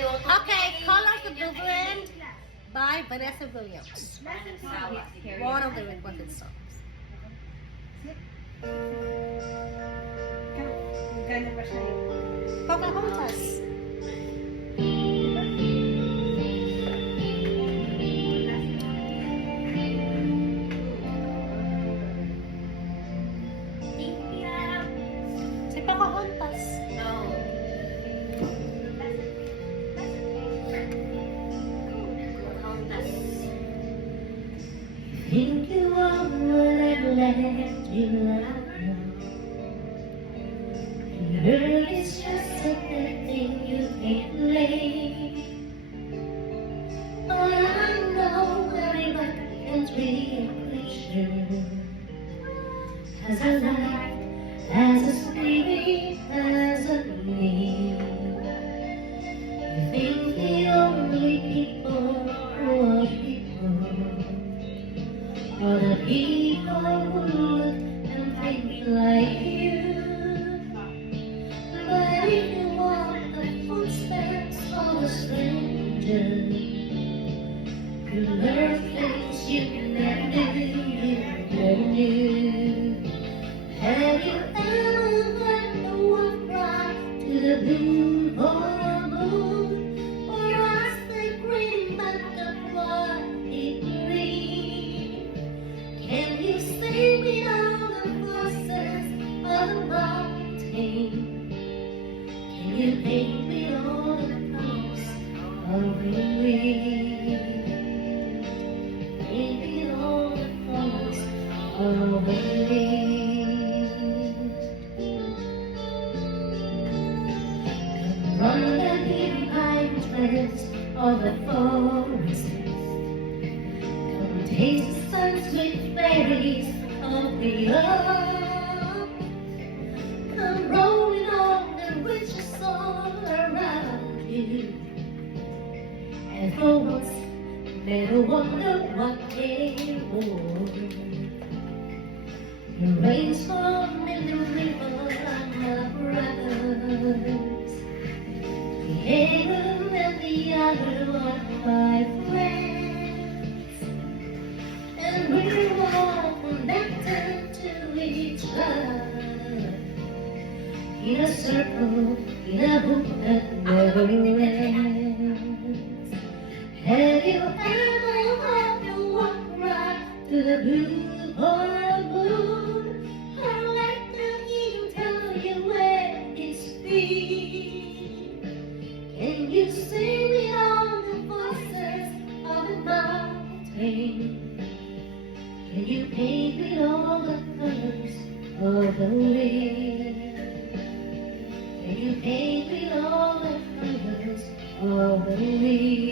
Okay, Colors of the Wind by Vanessa Williams. One of the requested songs. Gano'n pa siya yun? Pocahontas. Si Pocahontas. Think you are what I've left you alone. Girl, it's just a thing you can't lay. All I know, everybody can be a creature. Has a life, has a spirit, has a need. You think the only people who are people are the people who look and think like you. But if you walk the footsteps of a stranger, you learn things you never knew. Have you ever heard the one cry to the blue or moon? Or ask the green butterfly in green? Can you see beyond the voices of the mountain? Can you paint beyond the colors of the wind? Paint beyond the colors of the wind. Come run the behind trees of the forest. Come taste the sun-sweet berries of the earth. Come rolling on the riches all around you. And for once, never wonder what came over. The rains fall in the river like my brothers. The Aaron and the other are my friends. And we're all connected to each other. In a circle, in a book that never ends. Have you ever had to walk right to the blue or moon? Or let the eagle tell you where it's been? Can you see beyond the voices of the mountain? Can you paint beyond the colors of the wind? Can you paint beyond the colors of the wind?